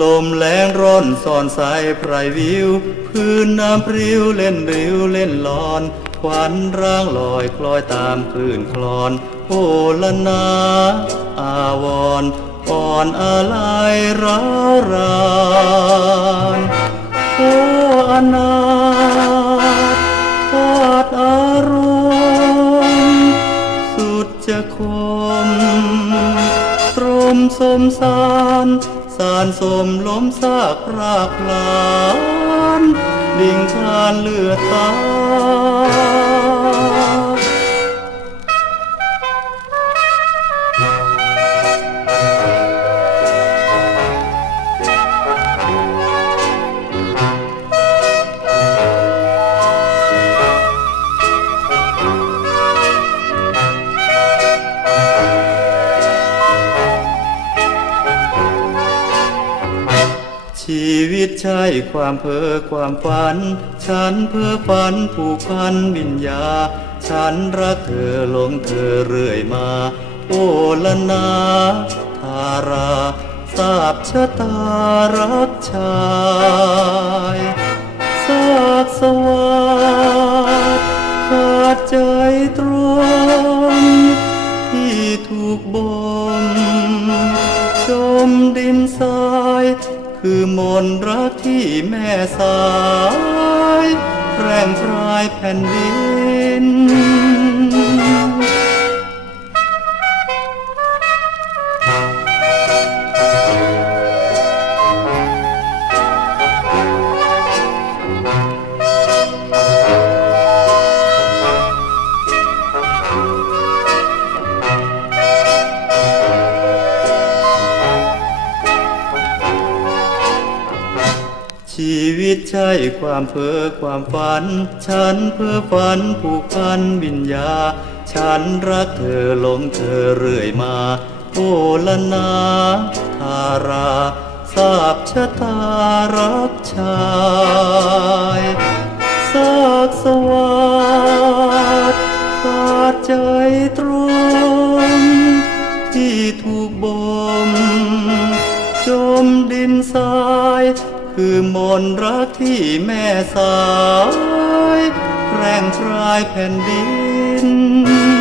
ลมแรงร้อนสอนสายไพรวิว พื้นน้ำพริ้วเล่นริ้วเล่นลอนควันร่างลอยคลอยตามคลื่นคลอน โอละนา อาวรณ์อ่อนอะไรร้าวรานโออนาถทอดอารมณ์สุดจะคม สมสารสารสมล้มซากรากลาน ดิ่งชานเลือดตา ชีวิตใช่ความเพ้อความฝัน ฉันเพ้อฝันผูกพันวิญญา ฉันรักเธอหลงเธอเรื่อยมา โอละนาทาราทราบชะตารักชายซากสวาดขาดใจตรมที่ถูกบ่มจมดินทรา คือมนรักที่แม่สาย แรงพรายแผ่นดิน ชีวิตใช่ความเพ้อความฝัน ฉันเพ้อฝันผูกพันวิญญา ฉันรักเธอหลงเธอเรื่อยมา โอละนาทาราทราบชะตารักชาย คือมนต์รักที่แม่สาย แรงพรายแผ่นดิน